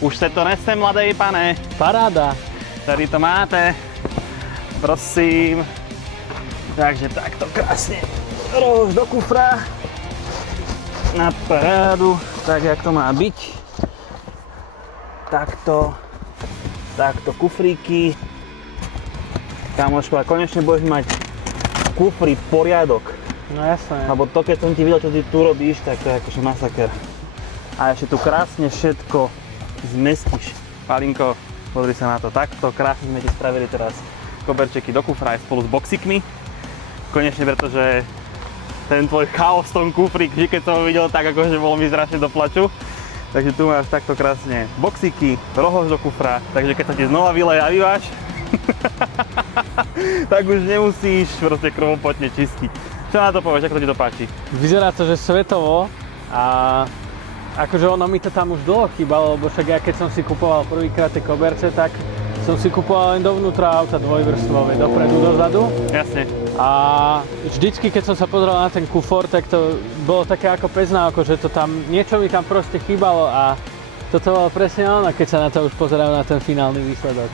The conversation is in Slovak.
Už se to nese, mladej pane. Paráda. Tady to máte. Prosím. Takže takto krásne. Rož do kufra. Na parádu. Tak, jak to má byť. Takto. Takto kufríky. Kamoško, a konečne budeš mať v kufri poriadok. No jasné. Lebo to, keď som ti videl, čo ty tu robíš, tak to je akože masaker. A ešte tu krásne všetko zmestíš. Palinko, pozri sa na to. Takto krásne sme ti spravili teraz koberčeky do kufra aj spolu s boxikmi. Konečne, pretože ten tvoj chaos v tom kufri, keď som ho videl, tak akože bol mi strašne do plaču. Takže tu máš takto krásne boxiky, rohož do kufra, takže keď sa ti znova vyleje a vyváš, tak už nemusíš proste krvopotne čistiť. Čo na to povieš, ako to ti to páči? Vyzerá to, že svetovo a akože ono mi to tam už dlho chýbalo, lebo však ja keď som si kupoval prvýkrát tie koberce, tak som si kupoval len dovnútra auta dvojvrstvové, dopredu, dozadu. Jasne. A vždycky, keď som sa pozrel na ten kufor, tak to bolo také ako pes na oko, že to tam, niečo mi tam proste chýbalo a toto bolo presne ono, keď sa na to už pozerám na ten finálny výsledok.